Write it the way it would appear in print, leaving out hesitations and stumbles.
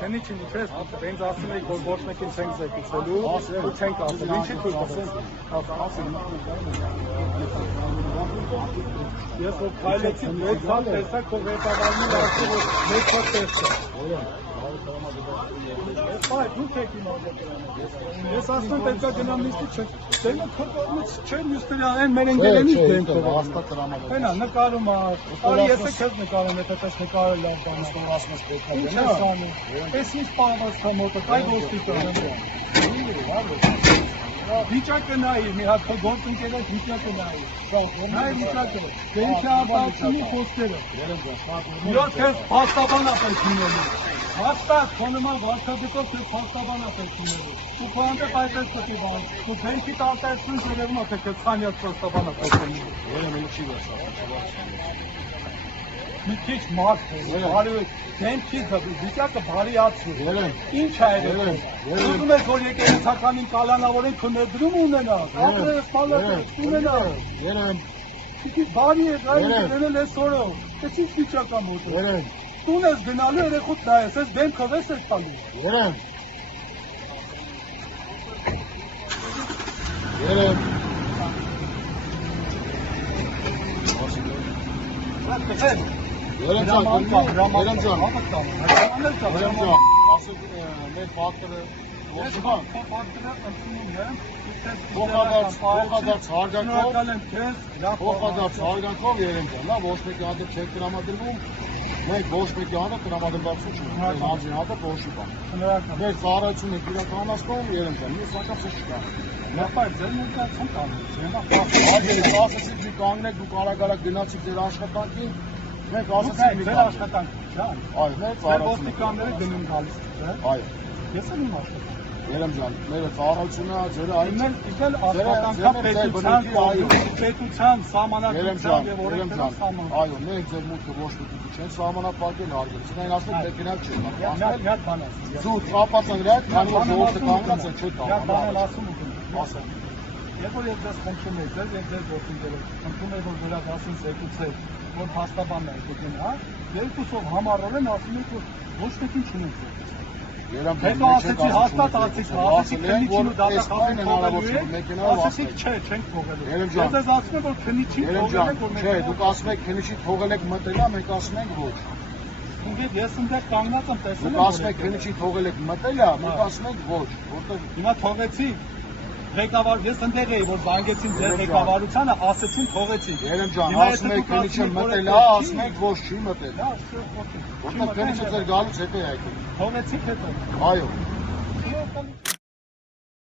Քնիչին չես, ինձ ասում եք, որ ոչ մեկին չենք զեկուցելու, ու չենք ասել, ինչի թույլ տվեք։ Ես որ քայլեցի, 6 հատ տեսակ, որ ղեկավարին ասում, որ 1 հատ տեսք է։ Դուք եք իմ ես ասում եմ, պետք է գնամ նիստի դենը քրկողմից չեմ յուստերի այն մեր ընկերենից դենքը հաստատ տրամադրել։ Հենա, նկարում արի ես է քեզ նկարում, եթե տես նկարը լավ բան ասում ես պետք է գնա։ Էս ինչ պարվածքա մոտը, կայ ոստիկան։ Վիճակը նայի, մի հատ գործ ընկերոջ վիճակը նայի։ Նայ վիճակը, դե ինչ է ապացուցի խոսքերը։ Իրոք ես փաստաբան ապել քինելու։ Հաստատ, քոնոման վարչագծով քեզ փաստաբան ապել քինելու։ Ու քոնտե այդպես պետք է բան։ Ու դենքի տալտեսուն երևում է թե քեզ քանյաց փաստաբան ապել քինելու։ Երևում է չի վերջա։ Մի քիչ մարդ է, բարի դեմքի վիճակը բարիացրու։ Ինչ է այդ։ Ուզում եք որ եկեղեցականին կալանավորեն քննադրում ունենա, ապրես մալակես ունենա։ Քիչ բարի է, այլ դնել ես օրը։ Էս ինչ վիճակ է մոտը։ Տուն ես գնալու երեխուդ նայես, ես դեմքը վես ես տալու։ Երեմ ջան, մեր պատկերը ոչխան փոխադարձ հարգանքով երեմ ջան, լավ ոչ մեկի հանդեպ չեք տրամադրվում, մենք ոչ մեկի հանդեպ տրամադրվածություն չունենք, հանձի հանդեպ ոչի բան։ Մեր ծառայությունը իրականացնում երեմ ջան, ես անգամ ցույց չկա։ Նախար ձեր ներկայացում կանում, ասեցիք մի կանգնեք, դուք արագ գնացիք ձեր աշխատանքին, մենք ասեցիք ձեր աշխատանքը, ջան։ Այո, մեր ոստիկանները գնում գալիս է։ Այո։ Ես եմ իմ աշխատանքը։ Երեմ ջան, մեր ծառայությունը ձեր այդքան աշխատանքա պետության սահմանակության եւ օրենքներով սահման։ Այո, մենք ձեր մուտքը ոչ մեկի չեն սահմանափակել հարգել։ Սրանք ասում եք գնալ չեն։ Մի հատ բան ասում։ Զուտ ապացանրյա, քանի որ ժողովուրդը կանգնած է չէ տա։ Մի հատ բան ասում ու ասեմ։ Երբ որ ես դες խնդրում եք, ձեր եւ ձեր գործընկերով խնդրում եք որ վերադասին զեկուցեք, որ փաստաբանն է գտնի, հա, երկուսով համառորեն ասում եք որ ոչ մեկին չունենք զեկուցել։ Հետո ասեցի հաստատ ասեցի քնիչին ու դատախազին թողելու է, ասեցիք չէ, չենք թողելու։ Ես ձեզ ասում եմ որ քնիչին թողել եք որ մենք։ Չէ, դուք ասում եք քնիչին թողել եք մտելա, մենք ասում ենք ոչ։ Ինձ ես ընդեղ կանգնած եմ տեսնում։ Դուք ասում եք քնիչին թողել եք մտելա, մենք ասում ենք ոչ, որտեղ հիմա թողեցի ղեկավար ես ընդեղ էի որ զանգեցին ձեր ղեկավարությանը ասեցին թողեցի։ Երեմ ջան, ասում եք քնիչը մտելա, ասում եք ոչ չի մտել։ Որտեղ քնիչը ձեր գալուց հետո է եկել։ Թողեցիք հետո։ Այո։